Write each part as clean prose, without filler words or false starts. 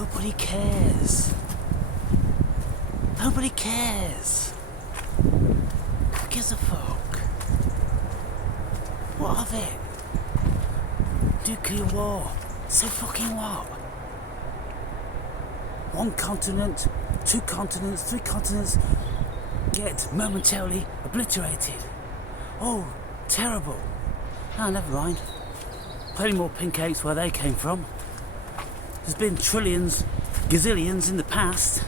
Nobody cares. Nobody cares. Who gives a fuck? What of it? Nuclear war. So fucking what? One continent, two continents, three continents get momentarily obliterated. Oh, terrible. Oh, never mind. Plenty more pink apes where they came from. There's been trillions, gazillions in the past.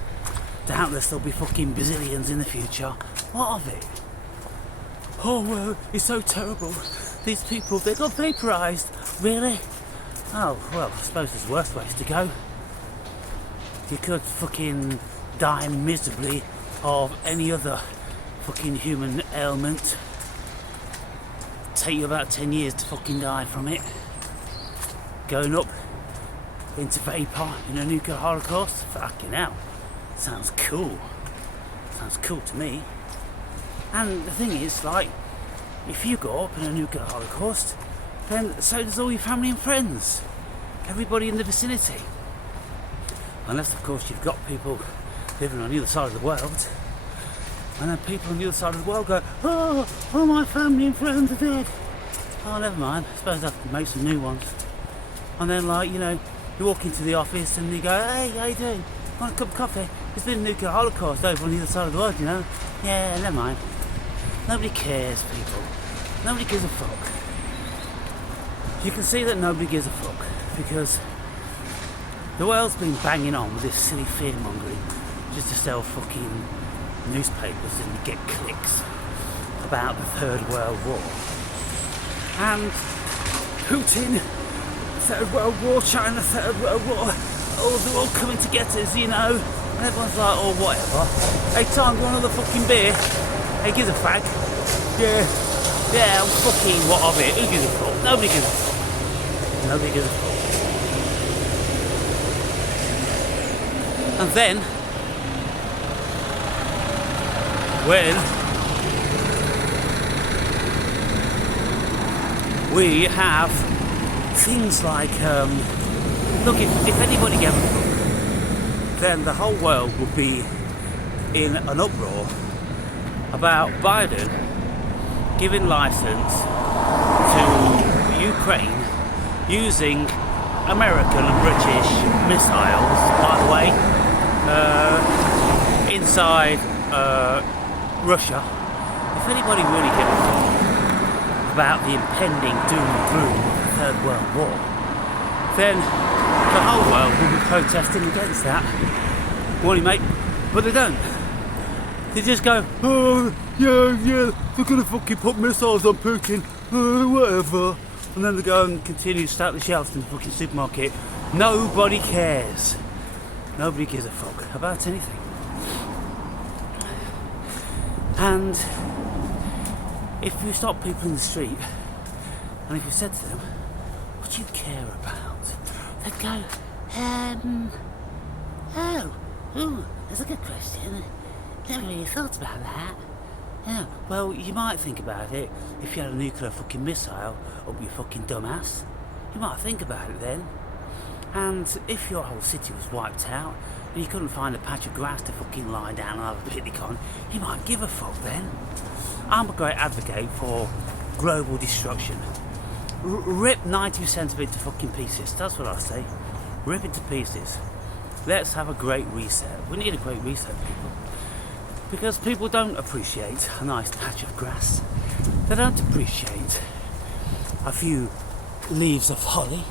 Doubtless there'll be fucking bazillions in the future. What of it? Oh, well, it's so terrible. These people, they got vaporised. Really? Oh, well, I suppose there's worse ways to go. You could fucking die miserably of any other fucking human ailment. Take you about 10 years to fucking die from it. Going up into vapour in a nuclear holocaust? Fucking hell. Sounds cool. Sounds cool to me. And the thing is, like, if you go up in a nuclear holocaust, then so does all your family and friends. Everybody in the vicinity. Unless, of course, you've got people living on the other side of the world. And then people on the other side of the world go, oh, all my family and friends are dead. Oh, never mind. I suppose I have to make some new ones. And then, like, you know, you walk into the office and you go, hey, how you doing? Want a cup of coffee? There's been a nuclear holocaust over on the other side of the world, you know? Yeah, never mind. Nobody cares, people. Nobody gives a fuck. You can see that nobody gives a fuck because the world's been banging on with this silly fear-mongering just to sell fucking newspapers and get clicks about the Third World War. And Putin, Third World War, China, Third World War, oh, they're all coming to get us, you know. And everyone's like, oh, whatever. Hey, Tom, do you want another fucking beer? Hey, gives a fag. Yeah, I'm fucking what of it? Who gives a fuck? Nobody gives a fuck. Nobody gives a fuck. And then, when we have things like, look, if anybody gave a fuck, then the whole world would be in an uproar about Biden giving license to Ukraine using American and British missiles, by the way, inside Russia. If anybody really gave a fuck about the impending doom and gloom of the Third World War, then the whole world will be protesting against that. Morning, mate. But they don't. They just go, oh, yeah, they're gonna fucking put missiles on Putin, whatever. And then they go and continue to stack the shelves in the fucking supermarket. Nobody cares. Nobody gives a fuck about anything. And if you stop people in the street, and if you said to them, what do you care about? They'd go, that's a good question. Never really thought about that. Yeah, well, you might think about it if you had a nuclear fucking missile up your fucking dumbass. You might think about it then. And if your whole city was wiped out and you couldn't find a patch of grass to fucking lie down and have a picnic on, you might give a fuck then. I'm a great advocate for global destruction. Rip 90% of it to fucking pieces. That's what I say. Rip it to pieces. Let's have a great reset. We need a great reset, people. Because people don't appreciate a nice patch of grass. They don't appreciate a few leaves of holly.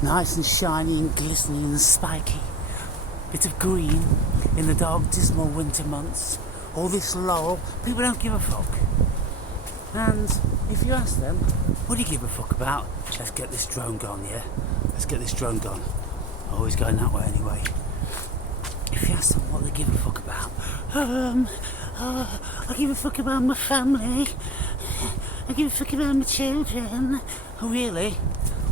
Nice and shiny and glistening and spiky. Bit of green in the dark, dismal winter months. All this laurel. People don't give a fuck. And if you ask them, what do you give a fuck about? Let's get this drone gone, yeah? Let's get this drone gone. Always going that way anyway. If you ask them what they give a fuck about, I give a fuck about my family. I give a fuck about my children. Oh really?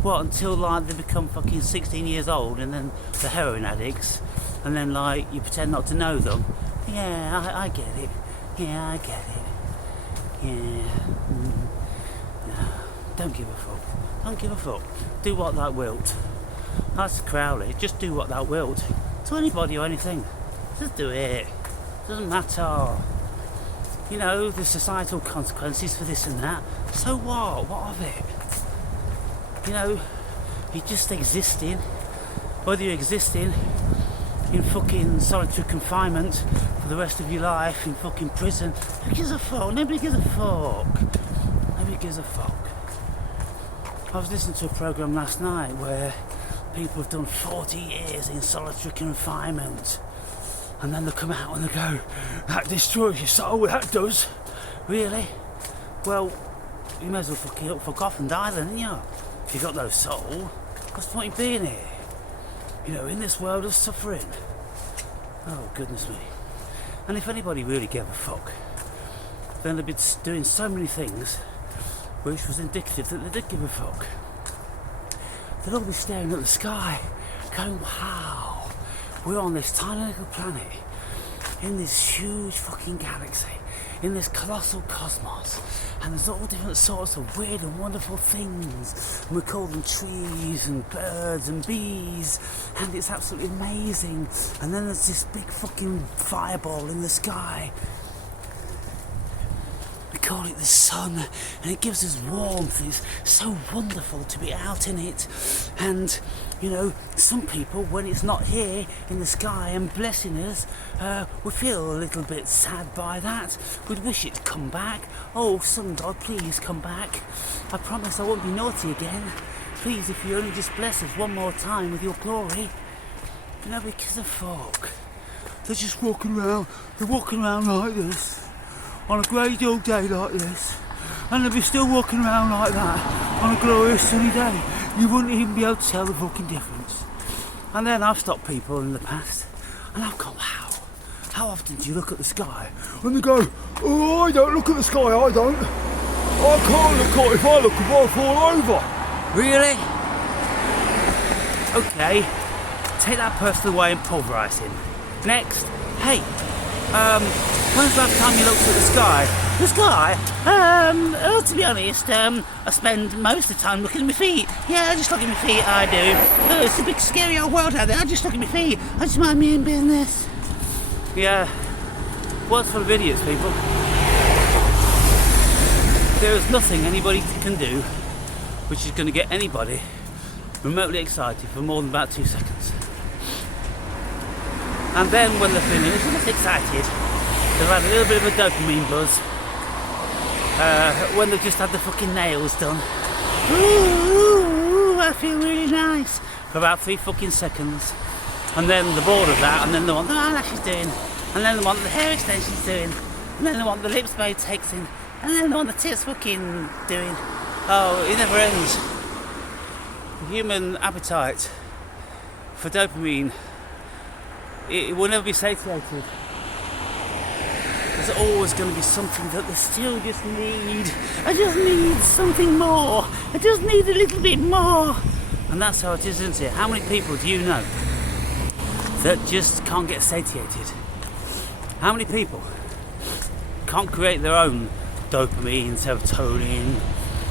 What, until like they become fucking 16 years old and then they're heroin addicts and then like you pretend not to know them? Yeah, I get it. Yeah, I get it. Yeah. No, don't give a fuck. Don't give a fuck. Do what thou wilt. That's Crowley. Just do what thou wilt. To anybody or anything. Just do it. Doesn't matter. You know, the societal consequences for this and that. So what? What of it? You know, you're just existing. Whether you're existing in fucking solitary confinement for the rest of your life, in fucking prison, who gives a fuck? Nobody gives a fuck. Nobody gives a fuck. I was listening to a programme last night where people have done 40 years in solitary confinement, and then they come out and they go, that destroys your soul, that does. Really? Well, you may as well fuck off and die then, you? If you've got no soul, what's the point in being here? You know, in this world of suffering. Oh, goodness me. And if anybody really gave a fuck, then they'd be doing so many things which was indicative that they did give a fuck. They'd all be staring at the sky, going, wow, we're on this tiny little planet, in this huge fucking galaxy, in this colossal cosmos, and there's all different sorts of weird and wonderful things, and we call them trees and birds and bees, and it's absolutely amazing. And then there's this big fucking fireball in the sky. We call it the sun, and it gives us warmth. It's so wonderful to be out in it. And you know, some people, when it's not here in the sky and blessing us, we feel a little bit sad by that. We'd wish it'd come back. Oh, sun god, please come back. I promise I won't be naughty again. Please, if you only just bless us one more time with your glory. You know, because of fuck. They're just walking around. They're walking around like this on a grey dull day like this, and they'll be still walking around like that on a glorious sunny day. You wouldn't even be able to tell the fucking difference. And then I've stopped people in the past and I've gone, wow, how often do you look at the sky? And they go, oh, I don't look at the sky, I don't. I can't look at it. If I look, I'll fall over. Really? Okay, take that person away and pulverise him. Next, hey, when's the last time you looked at the sky? The sky? To be honest, I spend most of the time looking at my feet. Yeah, I just look at my feet, I do. Oh, it's a big scary old world out there, I just look at my feet. I just mind my own business. Yeah, world's full of idiots, people. There is nothing anybody can do which is going to get anybody remotely excited for more than about 2 seconds. And then when they're feeling a little bit excited, they've had a little bit of a dopamine buzz. When they've just had the fucking nails done. Ooh, I feel really nice. For about 3 fucking seconds. And then they're bored of that, and then they want the eyelashes doing. And then they want the hair extensions doing. And then they want the lips made texting. And then they want the tits fucking doing. Oh, it never ends. The human appetite for dopamine, it will never be satiated. There's always going to be something that they still just need. I just need something more. I just need a little bit more. And that's how it is, isn't it? How many people do you know that just can't get satiated? How many people can't create their own dopamine, serotonin,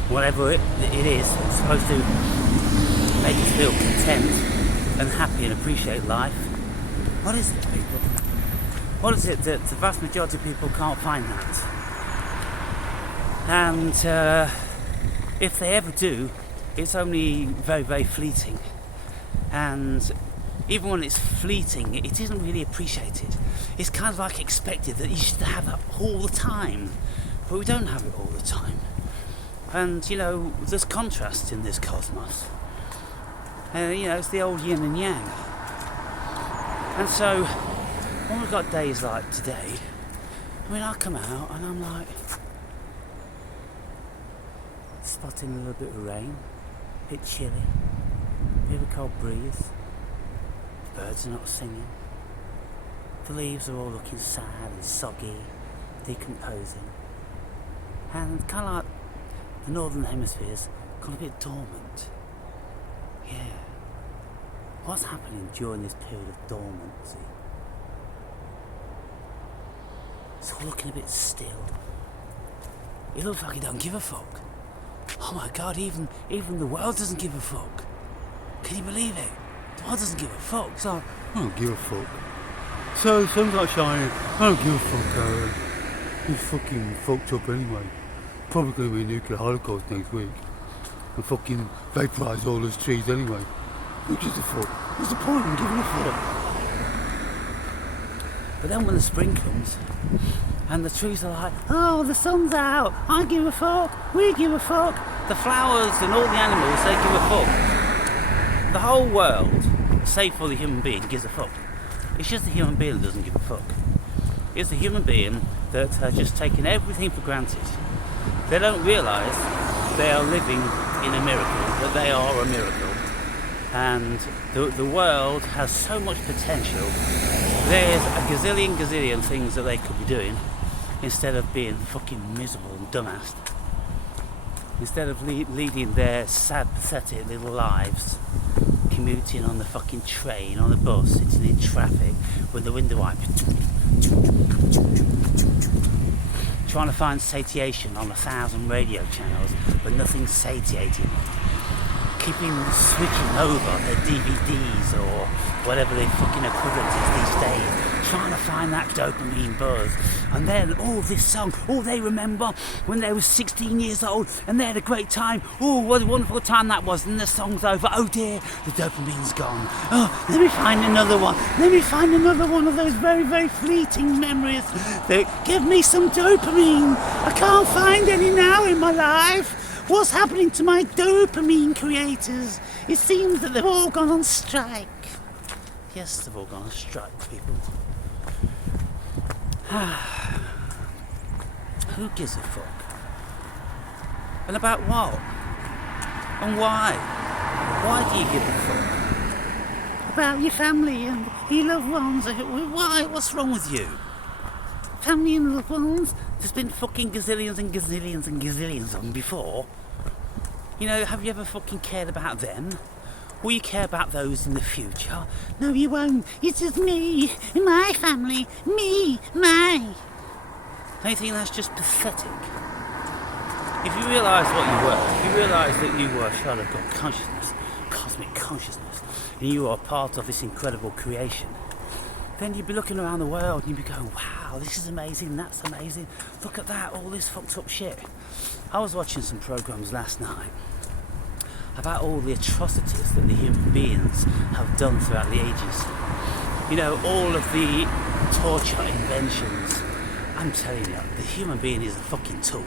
whatever it is that's supposed to make us feel content and happy and appreciate life? What is it, people? What is it that the vast majority of people can't find that? And if they ever do, it's only very, very fleeting. And even when it's fleeting, it isn't really appreciated. It's kind of like expected that you should have that all the time. But we don't have it all the time. And, you know, there's contrast in this cosmos. You know, it's the old yin and yang. And so, when we've got days like today, I mean, I come out and I'm like, spotting a little bit of rain, a bit chilly, a bit of a cold breeze, birds are not singing, the leaves are all looking sad and soggy, decomposing, and kind of like the northern hemisphere's gone a bit dormant. Yeah. What's happening during this period of dormancy? It's all looking a bit still. It looks like it don't give a fuck. Oh my god, even the world doesn't give a fuck. Can you believe it? The world doesn't give a fuck. It's like, I don't give a fuck. So songs like Shining, I don't give a fuck. He's fucking fucked up anyway. Probably going to be a nuclear holocaust next week. And fucking vaporise all those trees anyway. Who gives a fuck? What's the point in giving a fuck? but then when the spring comes, and the trees are like, oh, the sun's out, I give a fuck, we give a fuck. The flowers and all the animals, they give a fuck. The whole world, save for the human being, gives a fuck. It's just the human being that doesn't give a fuck. It's the human being that has just taken everything for granted. They don't realise they are living in a miracle, that they are a miracle. And the world has so much potential. There's a gazillion things that they could be doing instead of being fucking miserable and dumbass. Instead of leading their sad, pathetic little lives, commuting on the fucking train, on the bus, sitting in traffic with the window wiper, trying to find satiation on 1,000 radio channels, but nothing's satiating. Keeping switching over their DVDs or whatever their fucking equivalent is these days, trying to find that dopamine buzz. And then, oh, this song, oh, they remember when they were 16 years old and they had a great time. Oh, what a wonderful time that was. And the song's over. Oh dear, the dopamine's gone. Oh, let me find another one. Let me find another one of those very, very fleeting memories that give me some dopamine. I can't find any now in my life. What's happening to my dopamine creators? It seems that they've all gone on strike. Yes, they've all gone on strike, people. Who gives a fuck? And about what? And why? Why do you give a fuck? About your family and your loved ones. Why? What's wrong with you? Family and loved ones? There's been fucking gazillions and gazillions and gazillions of them before. You know, have you ever fucking cared about them? Will you care about those in the future? No, you won't. It's just me, my family, me, my. Don't you think that's just pathetic? If you realise what you were, if you realise that you were a child of God consciousness, cosmic consciousness, and you are part of this incredible creation, then you'd be looking around the world and you'd be going, wow, this is amazing, that's amazing, look at that, all this fucked up shit. I was watching some programmes last night about all the atrocities that the human beings have done throughout the ages. You know, all of the torture inventions. I'm telling you, the human being is a fucking tool.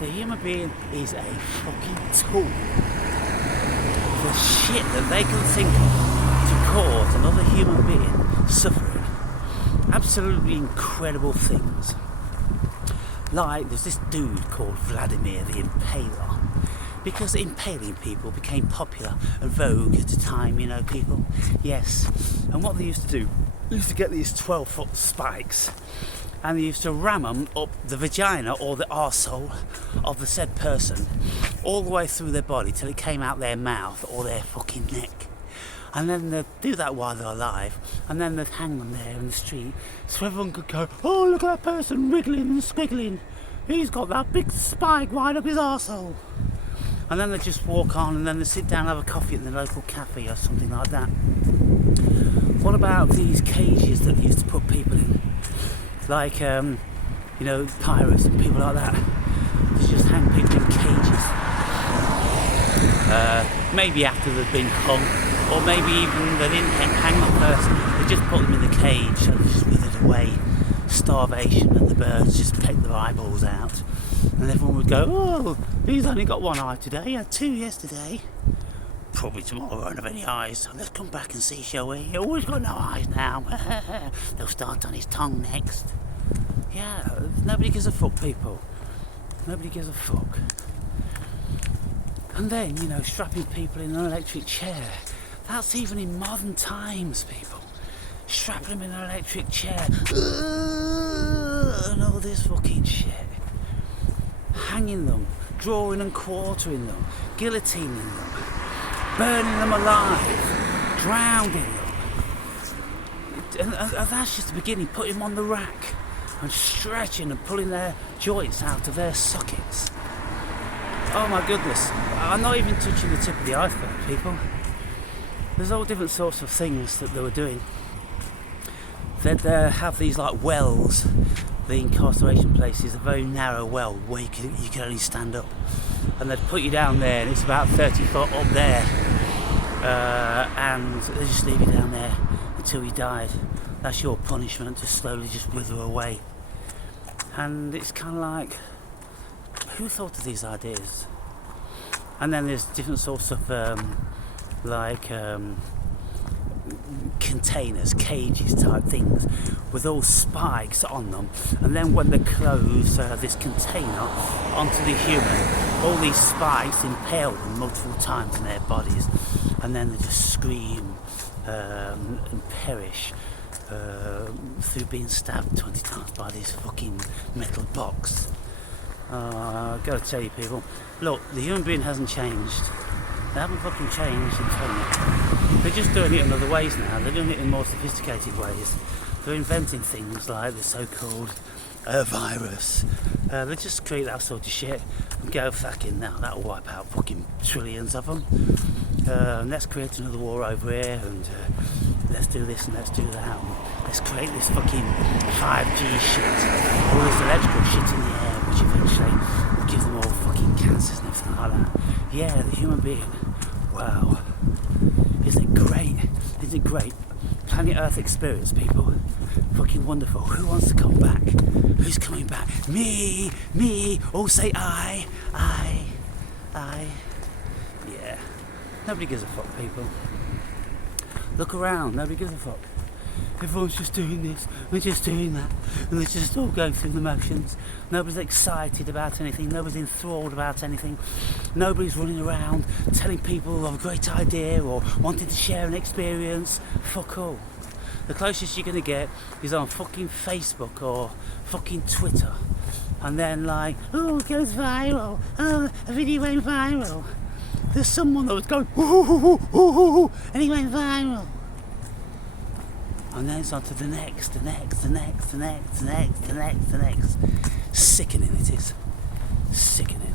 The human being is a fucking tool. The shit that they can think of to cause another human being suffering. Absolutely incredible things. Like, there's this dude called Vladimir the Impaler. Because impaling people became popular and vogue at the time, you know, people. Yes. And what they used to do, they used to get these 12-foot spikes and they used to ram them up the vagina or the arsehole of the said person all the way through their body till it came out their mouth or their fucking neck. And then they'd do that while they're alive, and then they'd hang them there in the street so everyone could go, oh, look at that person wriggling and squiggling. He's got that big spike right up his arsehole. And then they just walk on and then they sit down and have a coffee at the local cafe or something like that. What about these cages that they used to put people in? Like, you know, pirates and people like that. They just hang people in cages. Maybe after they've been hung, or maybe even they didn't hang the person, they just put them in the cage so they just withered away. Starvation and the birds just pecked their eyeballs out. And everyone would go, oh, he's only got one eye today, he had two yesterday. Probably tomorrow won't have any eyes. Let's come back and see, shall we? Oh, he's got no eyes now. They'll start on his tongue next. Yeah, nobody gives a fuck, people. Nobody gives a fuck. And then, you know, strapping people in an electric chair. That's even in modern times, people. Strapping them in an electric chair. And all this fucking shit. Hanging them, drawing and quartering them, guillotining them, burning them alive, drowning them. And that's just the beginning, putting them on the rack and stretching and pulling their joints out of their sockets. Oh my goodness, I'm not even touching the tip of the iceberg, people. there's all different sorts of things that they were doing. They'd have these like wells. The incarceration places, a very narrow well where you can only stand up, and they'd put you down there, and it's about 30 foot up there, and they just leave you down there until you died. That's your punishment, to slowly just wither away. And it's kind of like, who thought of these ideas? And then there's different sorts of containers, cages type things with all spikes on them, and then when they close this container onto the human, all these spikes impale them multiple times in their bodies, and then they just scream and perish through being stabbed 20 times by this fucking metal box. I've got to tell you people, look, the human being hasn't changed. They haven't fucking changed in 20 minutes. They're just doing it in other ways now. They're doing it in more sophisticated ways. They're inventing things like the so-called virus. They just create that sort of shit and go fucking now. That'll wipe out fucking trillions of them. Let's create another war over here, and let's do this and let's do that. And let's create this fucking 5G shit, all this electrical shit in the air, which eventually will give them all fucking cancers and everything like that. Yeah, the human being. Wow. Isn't it great? Isn't it great? Planet Earth experience, people. Fucking wonderful. Who wants to come back? Who's coming back? Me. All say I. Yeah. Nobody gives a fuck, people. Look around. Nobody gives a fuck. Everyone's just doing this, we're just doing that, and they're just all going through the motions. Nobody's excited about anything, nobody's enthralled about anything, nobody's running around telling people of a great idea or wanting to share an experience. Fuck all. The closest you're going to get is on fucking Facebook or fucking Twitter, and then like, oh, it goes viral, oh, a video went viral. There's someone that was going, ooh, and he went viral. And then it's on to the next. Sickening it is. Sickening.